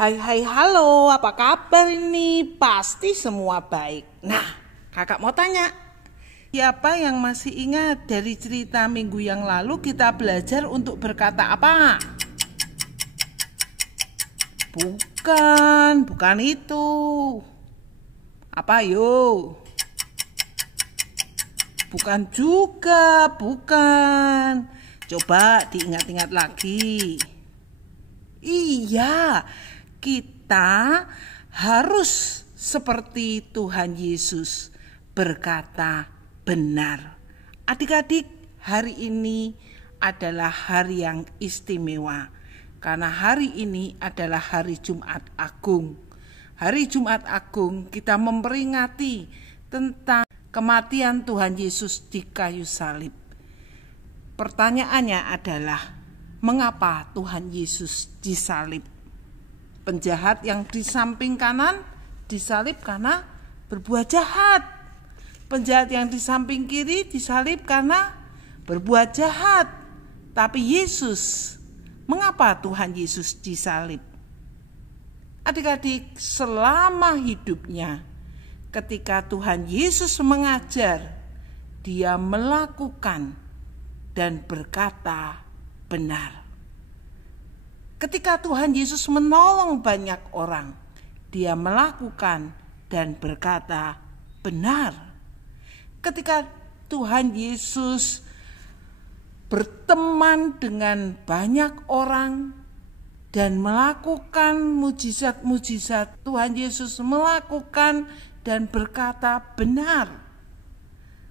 Hai, halo, apa kabar ini? Pasti semua baik. Nah, kakak mau tanya, siapa yang masih ingat dari cerita minggu yang lalu kita belajar untuk berkata apa? Bukan itu. Apa yo? Bukan juga, bukan. Coba diingat-ingat lagi. Iya, kita harus seperti Tuhan Yesus berkata benar. Adik-adik, hari ini adalah hari yang istimewa karena hari ini adalah hari Jumat Agung. Hari Jumat Agung kita memperingati tentang kematian Tuhan Yesus di kayu salib. Pertanyaannya adalah, mengapa Tuhan Yesus disalib? Penjahat yang di samping kanan disalib karena berbuat jahat. Penjahat yang di samping kiri disalib karena berbuat jahat. Tapi Yesus, mengapa Tuhan Yesus disalib? Adik-adik, selama hidupnya, ketika Tuhan Yesus mengajar, dia melakukan dan berkata benar. Ketika Tuhan Yesus menolong banyak orang, dia melakukan dan berkata benar. Ketika Tuhan Yesus berteman dengan banyak orang dan melakukan mujizat-mujizat, Tuhan Yesus melakukan dan berkata benar.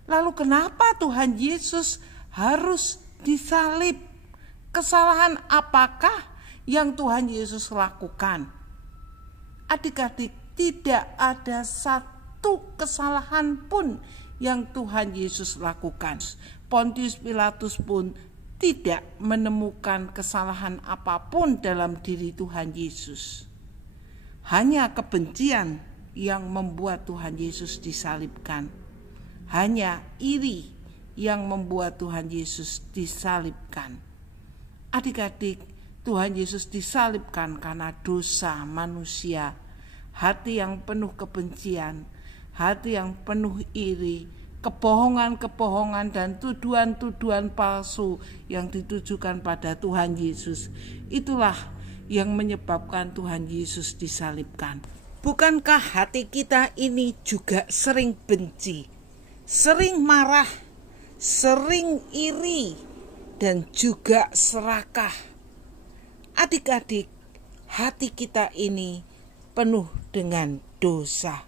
Lalu kenapa Tuhan Yesus harus disalib? Kesalahan apakah yang Tuhan Yesus lakukan? Adik-adik, tidak ada satu kesalahan pun yang Tuhan Yesus lakukan. Pontius Pilatus pun tidak menemukan kesalahan apapun dalam diri Tuhan Yesus. Hanya kebencian yang membuat Tuhan Yesus disalibkan. Hanya iri yang membuat Tuhan Yesus disalibkan. Adik-adik, Tuhan Yesus disalibkan karena dosa manusia, hati yang penuh kebencian, hati yang penuh iri, kebohongan-kebohongan dan tuduhan-tuduhan palsu yang ditujukan pada Tuhan Yesus. Itulah yang menyebabkan Tuhan Yesus disalibkan. Bukankah hati kita ini juga sering benci, sering marah, sering iri, dan juga serakah? Adik-adik, hati kita ini penuh dengan dosa.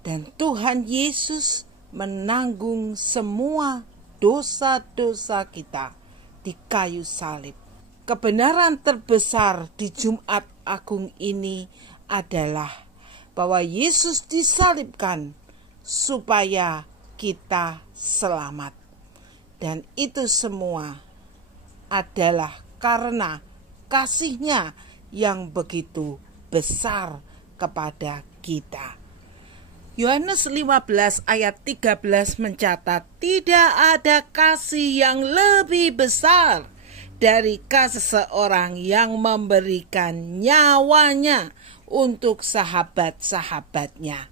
Dan Tuhan Yesus menanggung semua dosa-dosa kita di kayu salib. Kebenaran terbesar di Jumat Agung ini adalah bahwa Yesus disalibkan supaya kita selamat. Dan itu semua adalah karena kasih-Nya yang begitu besar kepada kita. Yohanes 15 ayat 13 mencatat, tidak ada kasih yang lebih besar dari kasih seorang yang memberikan nyawanya untuk sahabat-sahabatnya.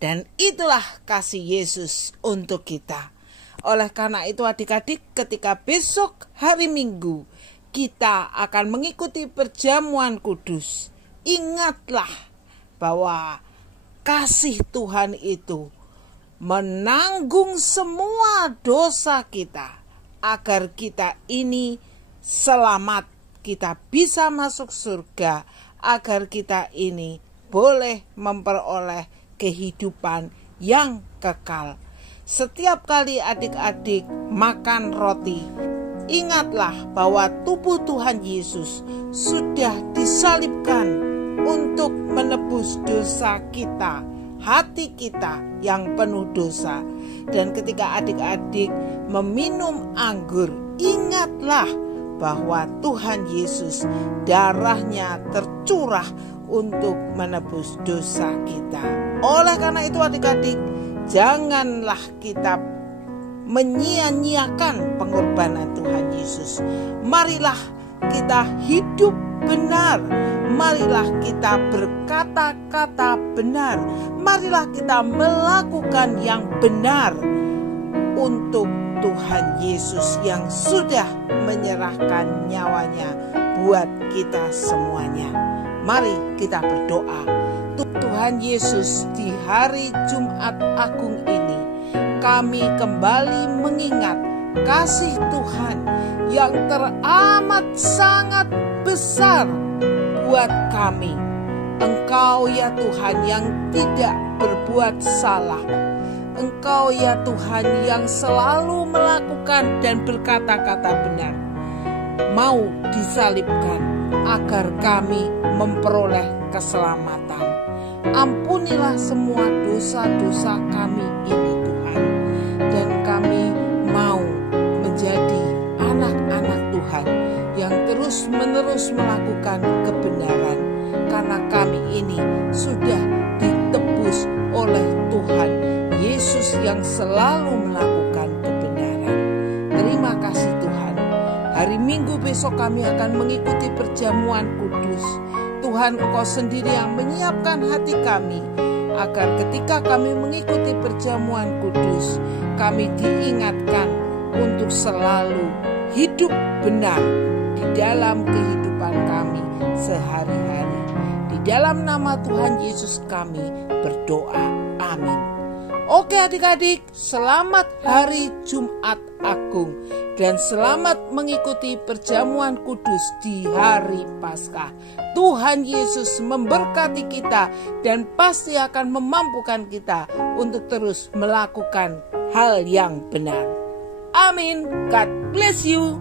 Dan itulah kasih Yesus untuk kita. Oleh karena itu adik-adik, ketika besok hari Minggu kita akan mengikuti perjamuan kudus, ingatlah bahwa kasih Tuhan itu menanggung semua dosa kita agar kita ini selamat, kita bisa masuk surga, agar kita ini boleh memperoleh kehidupan yang kekal. Setiap kali adik-adik makan roti, ingatlah bahwa tubuh Tuhan Yesus sudah disalibkan untuk menebus dosa kita, hati kita yang penuh dosa. Dan ketika adik-adik meminum anggur, ingatlah bahwa Tuhan Yesus darahnya tercurah untuk menebus dosa kita. Oleh karena itu adik-adik, janganlah kita menyia-nyiakan pengorbanan Tuhan Yesus. Marilah kita hidup benar. Marilah kita berkata-kata benar. Marilah kita melakukan yang benar untuk Tuhan Yesus yang sudah menyerahkan nyawanya buat kita semuanya. Mari kita berdoa. Tuhan Yesus, di hari Jumat Agung ini kami kembali mengingat kasih Tuhan yang teramat sangat besar buat kami. Engkau ya Tuhan yang tidak berbuat salah. Engkau ya Tuhan yang selalu melakukan dan berkata-kata benar, mau disalibkan agar kami memperoleh keselamatan. Ampunilah semua dosa-dosa kami ini Tuhan, dan kami mau menjadi anak-anak Tuhan yang terus-menerus melakukan kebenaran, karena kami ini sudah ditebus oleh Tuhan Yesus yang selalu melakukan kebenaran. Terima kasih Tuhan. Hari Minggu besok kami akan mengikuti perjamuan kudus. Tuhan, Engkau sendiri yang menyiapkan hati kami, agar ketika kami mengikuti perjamuan kudus, kami diingatkan untuk selalu hidup benar di dalam kehidupan kami sehari-hari. Di dalam nama Tuhan Yesus kami berdoa. Amin. Oke adik-adik, selamat hari Jumat Agung dan selamat mengikuti perjamuan kudus di hari Paskah. Tuhan Yesus memberkati kita dan pasti akan memampukan kita untuk terus melakukan hal yang benar. Amin. God bless you.